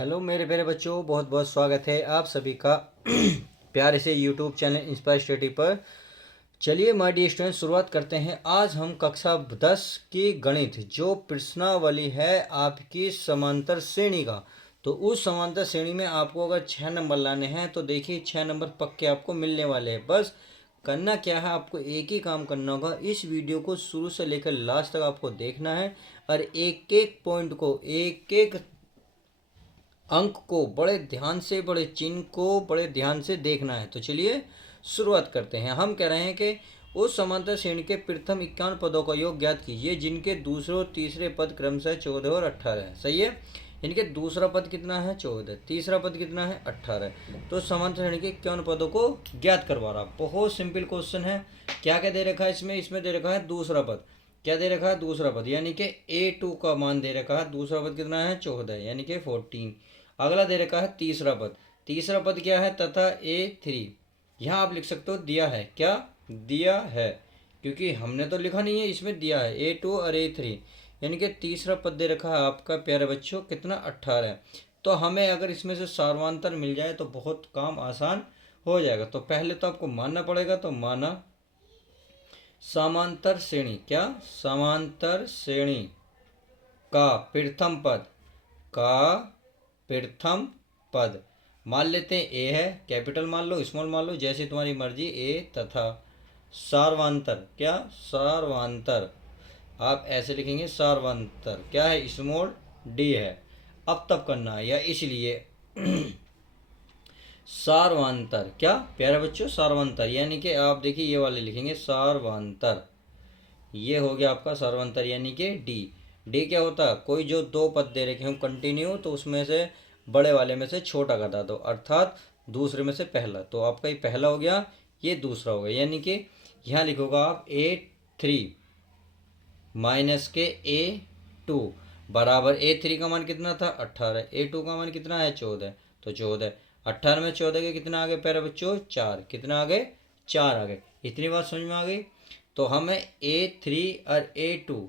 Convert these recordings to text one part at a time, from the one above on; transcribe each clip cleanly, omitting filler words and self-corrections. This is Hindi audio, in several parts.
हेलो मेरे प्यारे बच्चों, बहुत बहुत स्वागत है आप सभी का प्यारे से यूट्यूब चैनल इंस्पायर स्टडी पर। चलिए माय डियर स्टूडेंट, शुरुआत करते हैं। आज हम कक्षा 10 की गणित जो प्रश्नावली है आपकी समांतर श्रेणी का, तो उस समांतर श्रेणी में आपको अगर 6 नंबर लाने हैं तो देखिए 6 नंबर पक्के आपको मिलने वाले हैं। बस करना क्या है, आपको एक ही काम करना होगा, इस वीडियो को शुरू से लेकर लास्ट तक आपको देखना है और एक एक पॉइंट को, एक एक अंक को बड़े ध्यान से, बड़े चिन्ह को बड़े ध्यान से देखना है। तो चलिए शुरुआत करते हैं। हम कह रहे हैं कि उस समांतर श्रेणी के प्रथम 51 पदों का योग ज्ञात कीजिए जिनके दूसरे और तीसरे पद क्रमशः 14 और 18 है। सही है, इनके दूसरा पद कितना है 14, तीसरा पद कितना है 18। तो समांतर श्रेणी के 51 पदों को ज्ञात करवा रहा। बहुत सिंपल क्वेश्चन है। क्या क्या दे रखा है इसमें दे रखा है दूसरा पद। क्या दे रखा है दूसरा पद, यानी कि A2 का मान दे रखा है। दूसरा पद कितना है 14 यानी कि 14। अगला दे रखा है तीसरा पद। तीसरा पद क्या है तथा A3। यहाँ आप लिख सकते हो दिया है। क्या दिया है, क्योंकि हमने तो लिखा नहीं है, इसमें दिया है A2 और A3। यानी कि तीसरा पद दे रखा है आपका प्यारे बच्चों कितना 18। तो हमें अगर इसमें से सार्वंतर मिल जाए तो बहुत काम आसान हो जाएगा। तो पहले तो आपको मानना पड़ेगा, तो माना समांतर श्रेणी, क्या समांतर श्रेणी का प्रथम पद, का प्रथम पद मान लेते हैं ए है। कैपिटल मान लो, स्मॉल मान लो, जैसे तुम्हारी मर्जी। ए तथा सार्वंतर, क्या सार्वंतर, आप ऐसे लिखेंगे सार्वंतर क्या है स्मॉल डी है। अब तब करना है या इसलिए सार्वंतर, क्या प्यारे बच्चों सार्वंतर, यानी कि आप देखिए ये वाले लिखेंगे सार्वंतर। ये हो गया आपका सार्वंतर यानी कि डी। डी क्या होता है, कोई जो दो पद दे रखे हम कंटिन्यू, तो उसमें से बड़े वाले में से छोटा घटा दो, अर्थात दूसरे में से पहला। तो आपका ये पहला हो गया, ये दूसरा हो गया। यानी कि यहाँ लिखोगा आप A3 माइनस के A2 बराबर A3 का मान कितना था 18, A2 का मान कितना है 14। तो 14, 18 में 14 के कितना आ गए प्यारे बच्चों 4, कितना आ गए 4 आ गए। इतनी बात समझ में आ गई। तो हमें A3 और A2,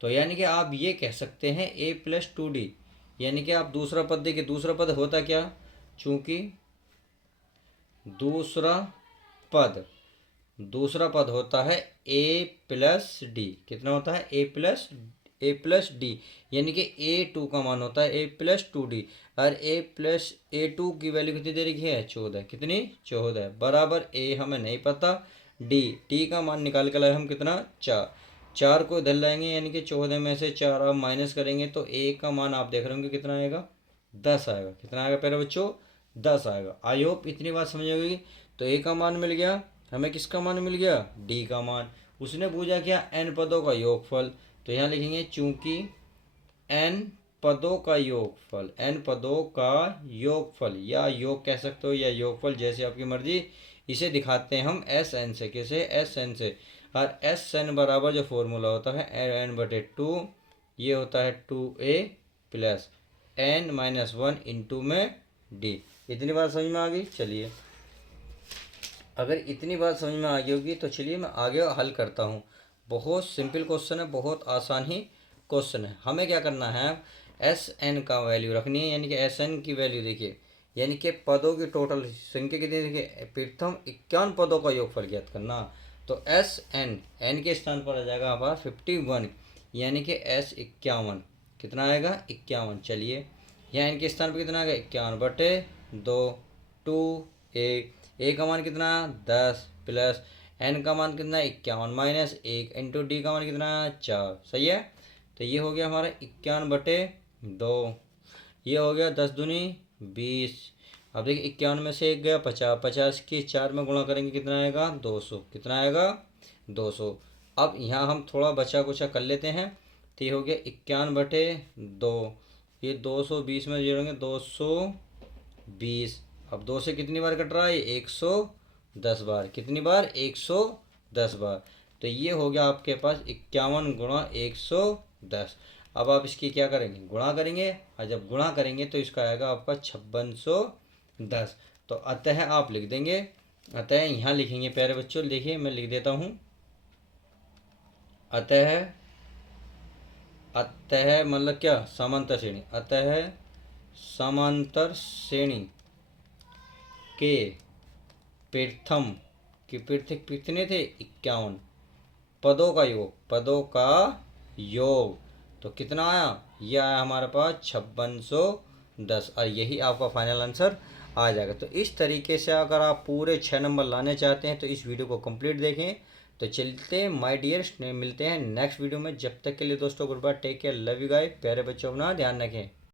तो यानी कि आप ये कह सकते हैं A+2D, यानी कि आप दूसरा पद देखिए। दूसरा पद होता क्या, चूंकि दूसरा पद होता है A+D। कितना होता है A+D, यानी कि A2 का मान होता है A+2D और A+A2 की वैल्यू कितनी दे रखी है 14। कितनी 14 बराबर A हमें नहीं पता, डी का मान निकाल कर लाए हम कितना 4। 4 को इधर लाएंगे, यानी कि 14 में से 4 आप माइनस करेंगे तो A का मान आप देख रहे होंगे कितना आएगा 10 आएगा। कितना आएगा प्यारे बच्चों 10 आएगा। आई होप इतनी बात समझ आएगी। तो A का मान मिल गया हमें, किसका मान मिल गया डी का मान। उसने पूछा क्या n पदों का योगफल, तो यहाँ लिखेंगे चूंकि n पदों का योगफल, n पदों का योगफल या योग कह सकते हो या योगफल, जैसे आपकी मर्जी। इसे दिखाते हैं हम Sn से, किसे Sn से। और Sn बराबर जो फॉर्मूला होता है n/2, ये होता है 2a प्लस n-1 इंटू में d। इतनी बात समझ में आ गई। चलिए अगर इतनी बात समझ में आ गई होगी तो चलिए मैं आगे हल करता हूँ। बहुत सिंपल क्वेश्चन है, बहुत आसान ही क्वेश्चन है। हमें क्या करना है, Sn का वैल्यू रखनी है, यानी कि Sn की वैल्यू देखिए, यानी कि पदों की टोटल संख्या कितनी देखिए, प्रथम 51 पदों का योगफल ज्ञात करना। तो Sn n के स्थान पर आ जाएगा हमारा 51, यानी कि S51 कितना आएगा 51। चलिए यहाँ n के स्थान पर कितना आएगा 51/2, 2a का मान कितना 10 प्लस n का मान कितना 51 माइनस 1 इंटू डी का मान कितना 4। सही है, तो ये हो गया हमारा 51/2। ये हो गया 10 दूनी 20। अब देखिए 51 में से 1 गया 50, 50 की 4 में गुणा करेंगे कितना आएगा 200। कितना आएगा 200। अब यहाँ हम थोड़ा बचा कुचा कर लेते हैं। तो ये हो गया 51/2, ये 220 में जोड़ेंगे 220। अब 2 से कितनी बार कट रहा है 110 बार। कितनी बार 110 बार। तो ये हो गया आपके पास 51 गुणा 110। अब आप इसकी क्या करेंगे गुणा करेंगे, और जब गुणा करेंगे तो इसका आएगा आपका 5610। तो अतः आप लिख देंगे, अतः यहाँ लिखेंगे प्यारे बच्चों, देखिए मैं लिख देता हूँ। अतः मतलब क्या समांतर श्रेणी, अतः समांतर श्रेणी के प्रथम के पृथक कितने थे? 51 पदों का योग, पदों का योग। तो कितना आया? यह आया हमारे पास 5610 और यही आपका फाइनल आंसर आ जाएगा। तो इस तरीके से अगर आप पूरे 6 नंबर लाने चाहते हैं तो इस वीडियो को कंप्लीट देखें। तो चलते हैं माय डियर, मिलते हैं नेक्स्ट वीडियो में। जब तक के लिए दोस्तों good bye, take care, love you guys. प्यारे बच्चों अपना ध्यान रखें।